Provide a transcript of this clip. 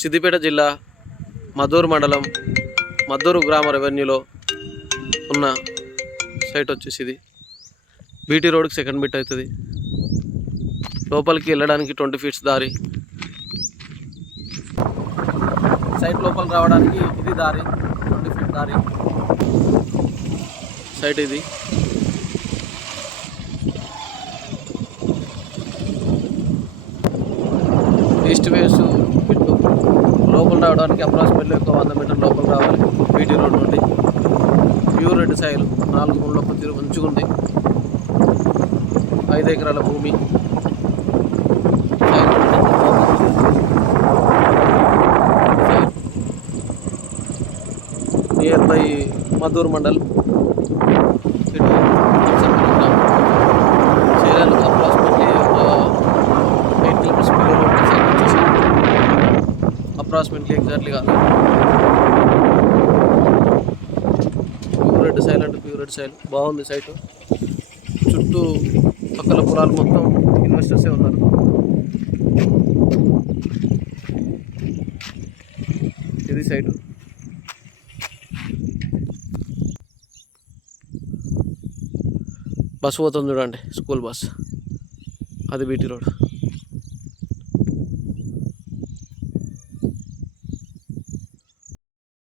సిద్దిపేట జిల్లా మద్దూరు మండలం మద్దూరు గ్రామ రెవెన్యూలో ఉన్న సైట్ వచ్చేసి ఇది బీటీ రోడ్కి సెకండ్ బిట్ అవుతుంది. లోపలికి వెళ్ళడానికి 20 ఫీట్స్ దారి, సైట్ లోపల రావడానికి ఇది దారి 20 ఫీట్ దారి. సైట్ ఇది ఈస్ట్ వేస్ట్ బిట్టు. లోపల రావడానికి అప్రాక్సిమేట్లీ ఒక 100 మీటర్ లోపల రావాలి బీటీ రోడ్ నుండి. ప్యూర్ రెడ్ సాయిల్, 4 గుండ్ల తీరు మంచిగా ఉంది. 5 ఎకరాల భూమి. Nearby Madduru mandal. ఇటు చేరాలకు అప్రాక్సిమేట్లీ 8 కిలోమీటర్స్ బిలో సైట్ వచ్చేసి అప్రాక్సిమేట్లీ ఎగ్జాక్ట్లీగా ప్యూర్ రెడ్ సాయిల్ అంటే ప్యూర్ రెడ్ సాయిల్. బాగుంది సైటు. చుట్టూ పక్కల పొలాలు మొత్తం ఇన్వెస్టర్సే ఉన్నారు. ఇది సైటు. బస్ పోతుంది చూడండి, స్కూల్ బస్. అది బీటీ రోడ్.